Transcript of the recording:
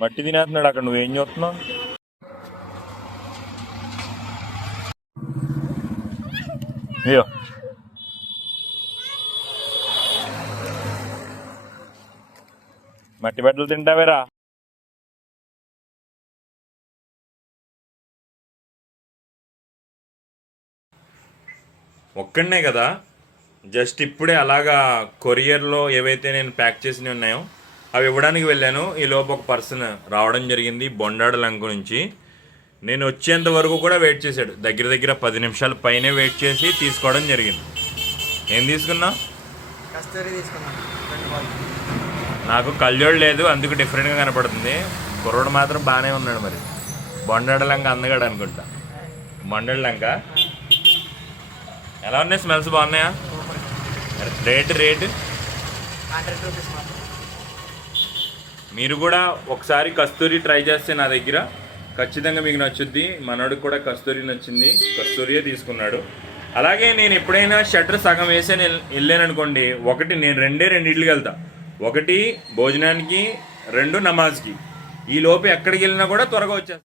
మట్టి తినేస్తున్నాడు అక్కడ, నువ్వేం చూస్తున్నావు? అయ్యో మట్టి బట్టలు తింటావేరా? ఒక్కడనే కదా, జస్ట్ ఇప్పుడే అలాగా కొరియర్లో ఏవైతే నేను ప్యాక్ చేసినవి ఉన్నాయో అవి ఇవ్వడానికి వెళ్ళాను. ఈ లోపు ఒక పర్సన్ రావడం జరిగింది బొండాడ లంక నుంచి. నేను వచ్చేంత వరకు కూడా వెయిట్ చేశాడు, దగ్గర దగ్గర 10 నిమిషాల పైనే వెయిట్ చేసి తీసుకోవడం జరిగింది. ఏం తీసుకున్నావు? నాకు కళ్ళోడు లేదు, అందుకు డిఫరెంట్గా కనపడుతుంది. కుర్రోడు మాత్రం బాగానే ఉన్నాడు. మరి బొండాడ లంక అందగాడు అనుకుంటా. బొండాడ లంక ఎలా ఉన్నాయి? స్మెల్స్ బాగున్నాయా? రేటు మీరు కూడా ఒకసారి కస్తూరి ట్రై చేస్తే నా దగ్గర ఖచ్చితంగా మీకు నచ్చుద్ది. మనోడికి కూడా కస్తూరి నచ్చింది, కస్తూరియే తీసుకున్నాడు. అలాగే నేను ఎప్పుడైనా షట్టర్ సగం వేసే వెళ్ళాను అనుకోండి, ఒకటి నేను రెండింటికి వెళ్తా. ఒకటి భోజనానికి, 2 నమాజ్కి. ఈ లోపు ఎక్కడికి వెళ్ళినా కూడా త్వరగా వచ్చేస్తాను.